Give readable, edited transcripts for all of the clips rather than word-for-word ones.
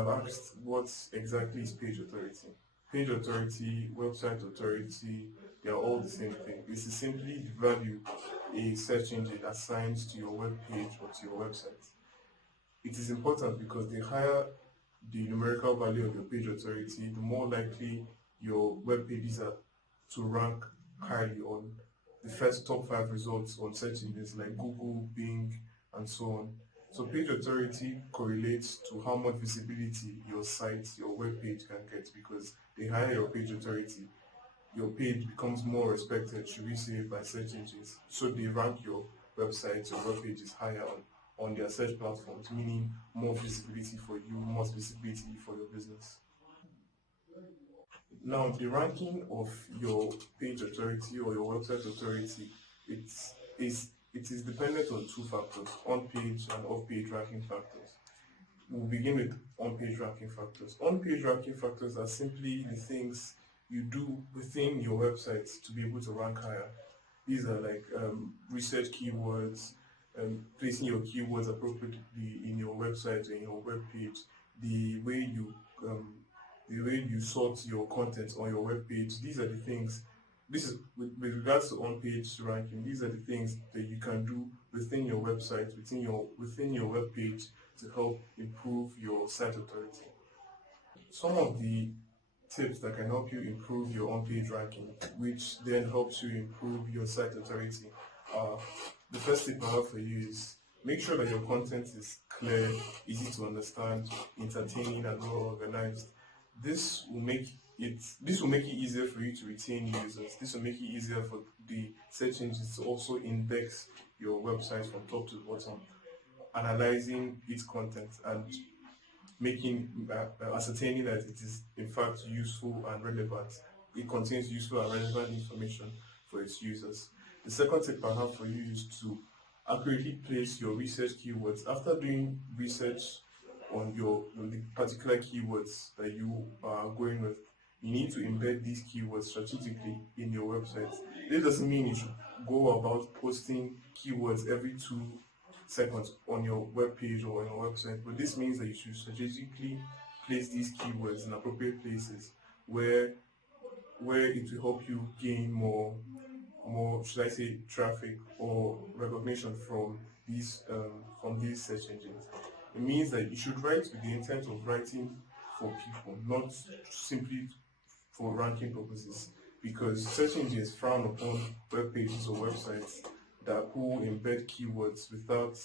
have asked what exactly is page authority. Page authority, website authority, they are all the same thing. This is simply the value a search engine assigns to your web page or to your website. It is important because the higher the numerical value of your page authority, the more likely your web pages are to rank highly on the first top 5 results on search engines like Google, Bing, and so on. So page authority correlates to how much visibility your site, your web page can get, because the higher your page authority, your page becomes more respected, should we say, by search engines. So they rank your website, your web page is higher on their search platforms, meaning more visibility for you, more visibility for your business. Now, the ranking of your page authority or your website authority, it is dependent on 2 factors: on-page and off-page ranking factors. We'll begin with on-page ranking factors. On-page ranking factors are simply the things you do within your website to be able to rank higher. These are like research keywords, placing your keywords appropriately in your website or in your web page, the way you um, sort your content on your web page. These are the things. This is with regards to on-page ranking. These are the things that you can do within your website, within your web page, to help improve your site authority. Some of the tips that can help you improve your on-page ranking, which then helps you improve your site authority, are: the first tip I have for you is make sure that your content is clear, easy to understand, entertaining, and well organized. This will make it easier for you to retain users. This will make it easier for the search engines to also index your website from top to bottom, analyzing its content and ascertaining that it is in fact useful and relevant. It contains useful and relevant information for its users. The second tip I have for you is to accurately place your research keywords. After doing research on the particular keywords that you are going with, you need to embed these keywords strategically in your website. This doesn't mean you should go about posting keywords every 2 seconds on your web page or on your website, but this means that you should strategically place these keywords in appropriate places where it will help you gain more, should I say, traffic or recognition from these search engines. It means that you should write with the intent of writing for people, not simply for ranking purposes, because search engines frown upon web pages or websites that who embed keywords without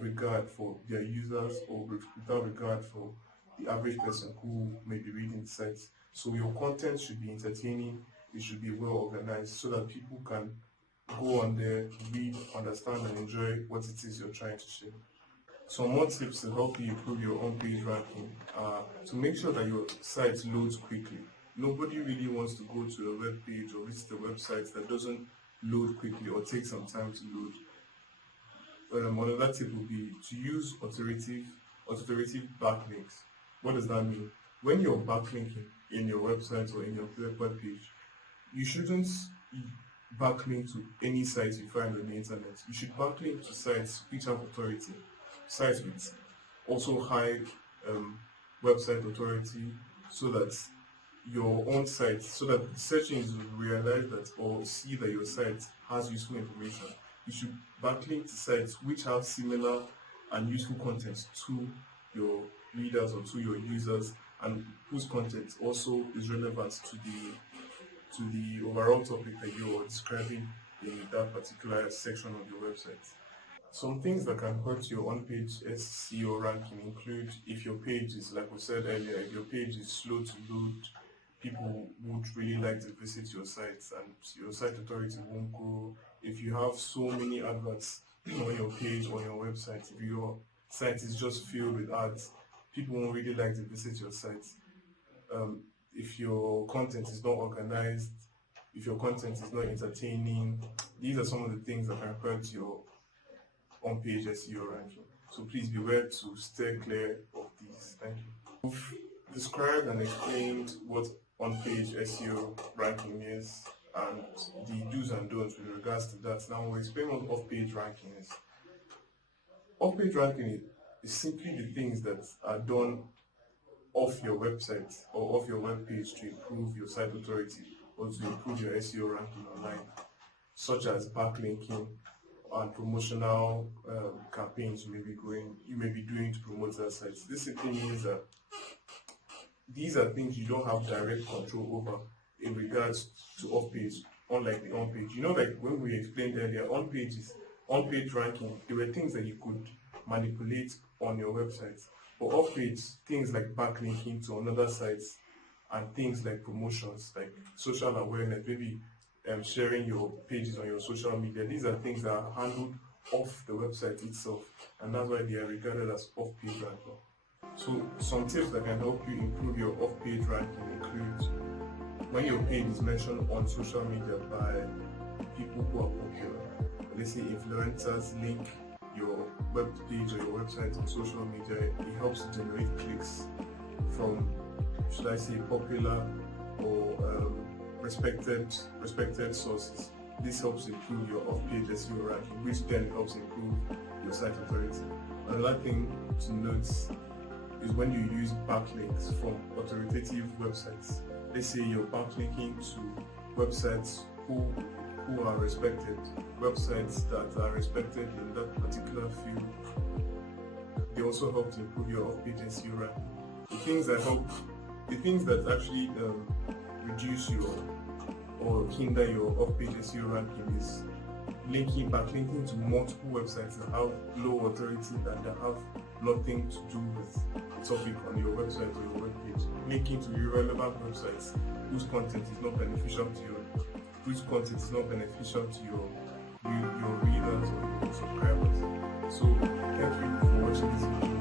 regard for their users, or without regard for the average person who may be reading the sites. So your content should be entertaining, it should be well organized, so that people can go on there, read, understand, and enjoy what it is you're trying to share. Some more tips to help you improve your on-page ranking are to make sure that your site loads quickly. Nobody really wants to go to a web page or visit a website that doesn't load quickly or take some time to load. Another tip would be to use authoritative backlinks. What does that mean? When you're backlinking in your website or in your web page, you shouldn't backlink to any site you find on the internet. You should backlink to sites which have authority, sites with also high website authority, so that your own site, so that search engines will realize that or see that your site has useful information. You should backlink to sites which have similar and useful content to your readers or to your users, and whose content also is relevant to the overall topic that you are describing in that particular section of your website. Some things that can hurt your on-page SEO ranking include: if your page is, like we said earlier, if your page is slow to load, people would really like to visit your site and your site authority won't grow. If you have so many adverts on your page or your website, if your site is just filled with ads, people won't really like to visit your site. If your content is not organized, if your content is not entertaining, these are some of the things that can hurt your on-page SEO ranking. So please beware to stay clear of these. Thank you. We've described and explained what on-page SEO ranking is and the do's and don'ts with regards to that. Now we'll explain what off-page ranking is. Off-page ranking is simply the things that are done off your website or off your web page to improve your site authority or to improve your SEO ranking online, such as backlinking and promotional campaigns you may be doing to promote that site. This simply means that these are things you don't have direct control over in regards to off-page, unlike the on-page. Like when we explained earlier, on-page ranking, there were things that you could manipulate on your website. But off-page, things like backlinking to another sites and things like promotions, like social awareness, maybe sharing your pages on your social media. These are things that are handled off the website itself, and that's why they are regarded as off-page ranking. So some tips that can help you improve your off-page ranking include when your page is mentioned on social media by people who are popular. Let's say influencers link your web page or your website on social media. It helps to generate clicks from, should I say, popular or respected sources. This helps improve your off-page SEO ranking, which then helps improve your site authority. Another thing to note is when you use backlinks from authoritative websites. Let's say you're backlinking to websites who are respected, websites that are respected in that particular field. They also help to improve your off-page SEO ranking. The things that actually reduce or hinder your off-page SEO ranking is backlinking to multiple websites that have low authority and that have nothing to do with the topic on your website or your web page. Linking to irrelevant websites whose content is not beneficial to your readers or your subscribers. So thank you for watching this video.